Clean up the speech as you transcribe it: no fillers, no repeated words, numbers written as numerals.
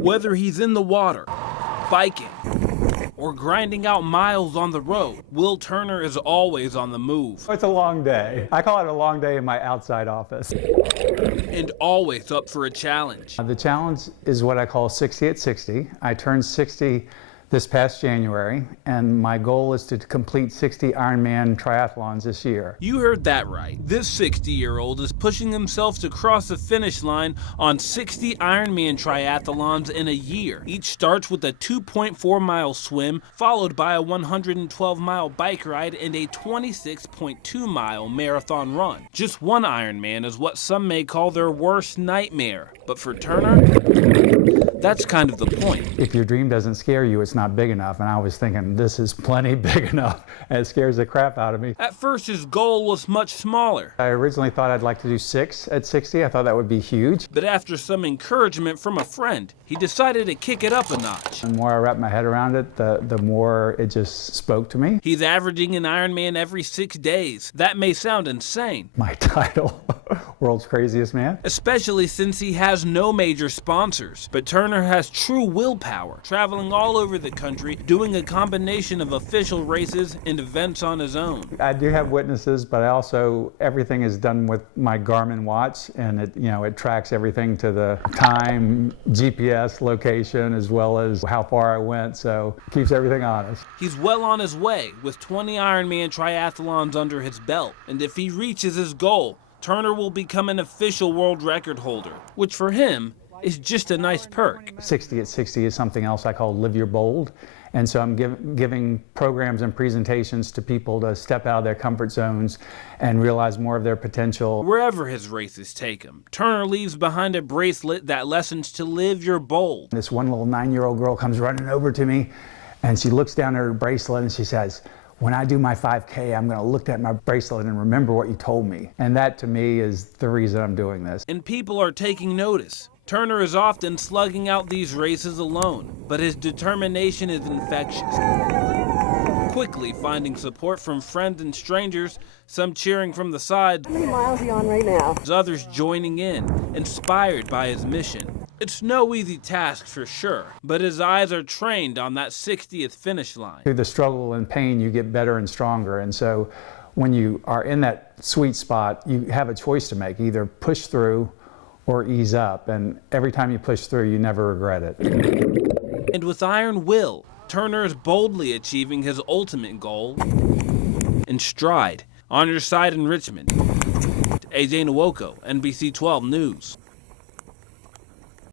Whether he's in the water, biking, or grinding out miles on the road, Will Turner is always on the move. It's a long day. I call it a long day in my outside office. And always up for a challenge. The challenge is what I call 60 at 60. I turned 60 this past January, and my goal is to complete 60 Ironman triathlons this year. You heard that right. This 60-year-old is pushing himself to cross the finish line on 60 Ironman triathlons in a year. Each starts with a 2.4-mile swim, followed by a 112-mile bike ride and a 26.2-mile marathon run. Just one Ironman is what some may call their worst nightmare. But for Turner, that's kind of the point. If your dream doesn't scare you, it's not big enough. And I was thinking, this is plenty big enough. And it scares the crap out of me. At first, his goal was much smaller. I originally thought I'd like to do 6 at 60. I thought that would be huge. But after some encouragement from a friend, he decided to kick it up a notch. The more I wrapped my head around it, the more it just spoke to me. He's averaging an Ironman every 6 days. That may sound insane. My title, World's Craziest Man. Especially since he has no major sponsors. But Turner has true willpower, traveling all over the country, doing a combination of official races and events on his own. I do have witnesses, but everything is done with my Garmin watch, and it tracks everything to the time, GPS location, as well as how far I went, so it keeps everything honest. He's well on his way with 20 Ironman triathlons under his belt, and if he reaches his goal, Turner will become an official world record holder, which for him is just a nice perk. 60 at 60 is something else I call Live Your Bold. And so I'm giving programs and presentations to people to step out of their comfort zones and realize more of their potential. Wherever his races take him, Turner leaves behind a bracelet that lessons to live your bold. This one little 9-year-old girl comes running over to me, and she looks down at her bracelet and she says, "When I do my 5K, I'm going to look at my bracelet and remember what you told me." And that, to me, is the reason I'm doing this. And people are taking notice. Turner is often slugging out these races alone, but his determination is infectious. Quickly finding support from friends and strangers, some cheering from the side, how many miles are you on right now? Others joining in, inspired by his mission. It's no easy task for sure, but his eyes are trained on that 60th finish line. Through the struggle and pain, you get better and stronger. And so when you are in that sweet spot, you have a choice to make, either push through or ease up. And every time you push through, you never regret it. And with iron will, Turner is boldly achieving his ultimate goal in stride. On your side in Richmond, AJ Nwoko, NBC 12 News.